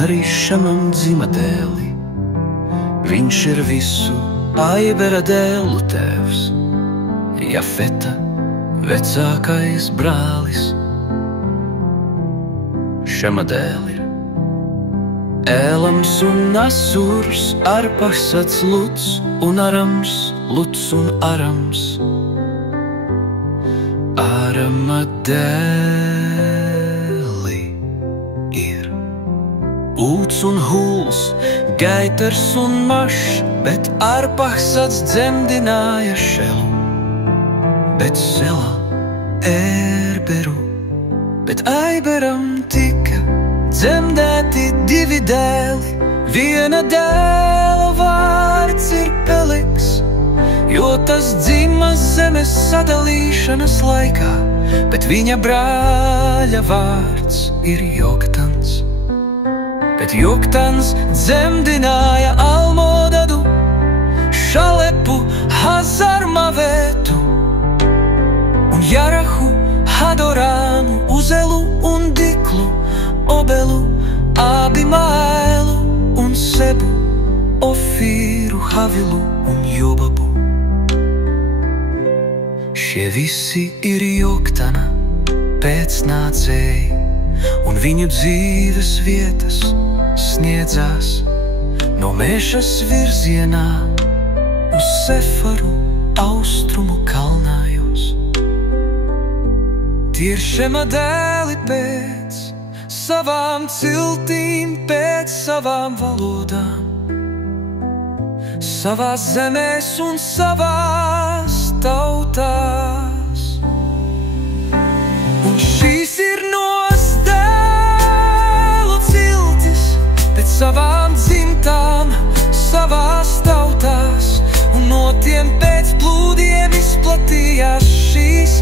arī Šemam dzima dēli. Viņš ir visu Aibera dēlu tēvs, Jafeta vecākais brālis. Šema dēli ir Ēlams un Asurs, Arpaksats, Luts un Arams, Luts un Arams. Arama dēli ir Ūts un Huls, Gaiters un Mašs, bet Arpaksats dzemdināja Šelu, bet Sela Ērberu, bet Aiberam tika dzemdēti divi dēli. Viena dēla vārds ir Peliks, jo tas dzima zemes sadalīšanas laikā, bet viņa brāļa vārds ir Joktans. Bet Joktans dzemdināja Almodadu, Šalepu, Hazarmavetu un Jarahu, Hadorāmu, Uzelu un Diklu, Obelu, Abimailu un Sebu, Ofīru, Havilu un Jobabu. Šie visi ir Joktana pēcnācēji, un viņu dzīves vietas sniedzās no Mešas virzienā uz Sefaru austrumu kalnājos. Tie ir Šema dēli pēc savām ciltīm, pēc savām valodām, savās zemēs un savās tautās. Un šīs ir Noas dēlu ciltis pēc savām dzimtām, savās tautās, un no tiem pēc plūdiem izplatījās šīs